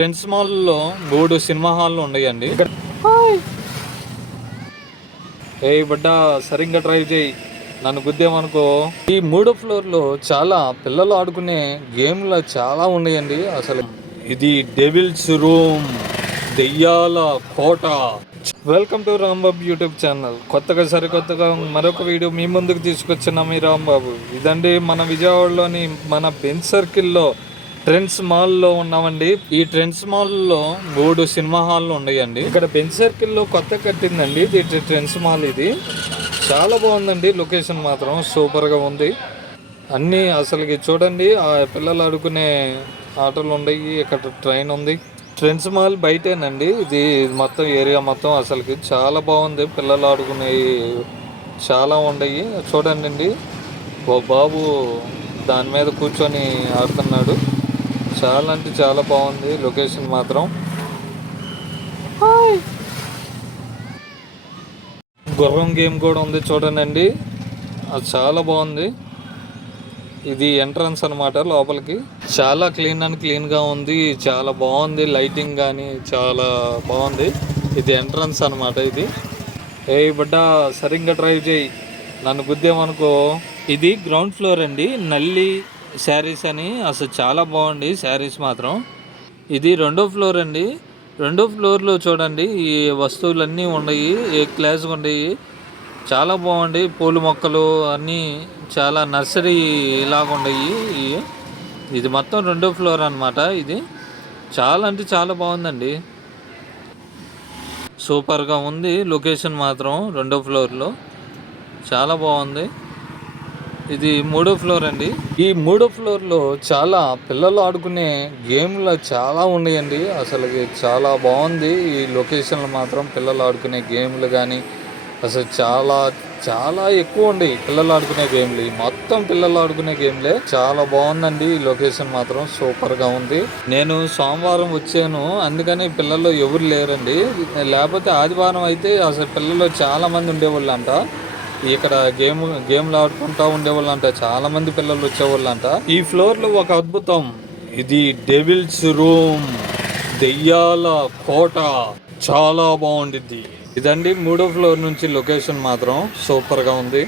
Friends మాల్లో 3 cinema హాల్లు ఉన్నాయండి. ఏ బిడ్డ సరిగ్గా డ్రైవ్ చేయి, నన్ను గుద్దేమనుకో. ఈ 3వ ఫ్లోర్లో చాలా పిల్లలు ఆడుకునే గేమ్లు చాలా ఉన్నాయండి. అసలు ఇది డెవిల్స్ రూమ్, దెయ్యాల కోట. Welcome to Rambabu YouTube channel. కొత్తగా సరికొత్తగా మరొక వీడియో మీ ముందుకు తీసుకొచ్చిన మీ రాంబాబు. ఇదండి మన విజయవాడలోని మన బెంచ్ సర్కిల్లో ట్రెండ్స్ మాల్లో ఉన్నామండి. ఈ ట్రెండ్స్ మాల్లో 3 సినిమా హాల్లు ఉన్నాయండి. ఇక్కడ బెంచ్ సర్కిల్లో కొత్త కట్టిందండి ఇది ట్రెండ్స్ మాల్. ఇది చాలా బాగుందండి. లొకేషన్ మాత్రం సూపర్గా ఉంది. అన్నీ అసలుకి చూడండి, ఆ పిల్లలు ఆడుకునే ఆటలు ఉన్నాయి. ఇక్కడ ట్రైన్ ఉంది. ట్రెండ్స్ మాల్ బయటేనండి ఇది. మొత్తం ఏరియా మొత్తం అసలుకి చాలా బాగుంది. పిల్లలు ఆడుకునేవి చాలా ఉన్నాయి. చూడండి, ఓ బాబు దాని మీద కూర్చొని ఆడుతున్నాడు. చాలా అంటే చాలా బాగుంది లొకేషన్ మాత్రం. గుర్రం గేమ్ కూడా ఉంది చూడండి, అది చాలా బాగుంది. ఇది ఎంట్రన్స్ అనమాట లోపలికి. చాలా క్లీన్గా ఉంది, చాలా బాగుంది. లైటింగ్ కానీ చాలా బాగుంది. ఇది ఎంట్రన్స్ అనమాట. ఇది ఏ బిడ్డ సరిగ్గా డ్రైవ్ చేయి, నన్ను గుద్దేమనుకో. ఇది గ్రౌండ్ ఫ్లోర్ అండి. నల్లి శారీస్ అని అసలు చాలా బాగుంది శారీస్ మాత్రం. ఇది 2వ ఫ్లోర్ అండి. 2వ ఫ్లోర్లో చూడండి, ఈ వస్తువులన్నీ ఉన్నాయి, ఏ క్లాస్గా ఉన్నాయి. చాలా బాగుంది. పూల మొక్కలు అన్నీ చాలా నర్సరీ ఇలాగ ఉన్నాయి. ఇది మొత్తం 2వ ఫ్లోర్ అనమాట. ఇది చాలా అంటే చాలా బాగుందండి. సూపర్గా ఉంది లొకేషన్ మాత్రం. 2వ ఫ్లోర్లో చాలా బాగుంది. ఇది 3వ ఫ్లోర్ అండి. ఈ 3వ ఫ్లోర్లో చాలా పిల్లలు ఆడుకునే గేమ్లు చాలా ఉన్నాయండి. అసలు చాలా బాగుంది ఈ లొకేషన్లో మాత్రం. పిల్లలు ఆడుకునే గేమ్లు కానీ అసలు చాలా చాలా ఎక్కువ ఉన్నాయి. పిల్లలు ఆడుకునే గేమ్లు మొత్తం పిల్లలు ఆడుకునే గేమ్లే. చాలా బాగుందండి ఈ లొకేషన్ మాత్రం. సూపర్గా ఉంది. నేను సోమవారం వచ్చాను, అందుకని పిల్లలు ఎవరు లేరండి. లేకపోతే ఆదివారం అయితే అసలు పిల్లలు చాలా మంది ఉండేవాళ్ళు అంట. ఇక్కడ గేమ్లు ఆడుకుంటూ ఉండేవాళ్ళు అంట. చాలా మంది పిల్లలు వచ్చేవాళ్ళు అంట. ఈ ఫ్లోర్ లో ఒక అద్భుతం. ఇది డెవిల్స్ రూమ్, దెయ్యాల కోట. చాలా బాగుండిద్ది. ఇదండి 3వ ఫ్లోర్ నుంచి లొకేషన్ మాత్రం సూపర్ గా ఉంది.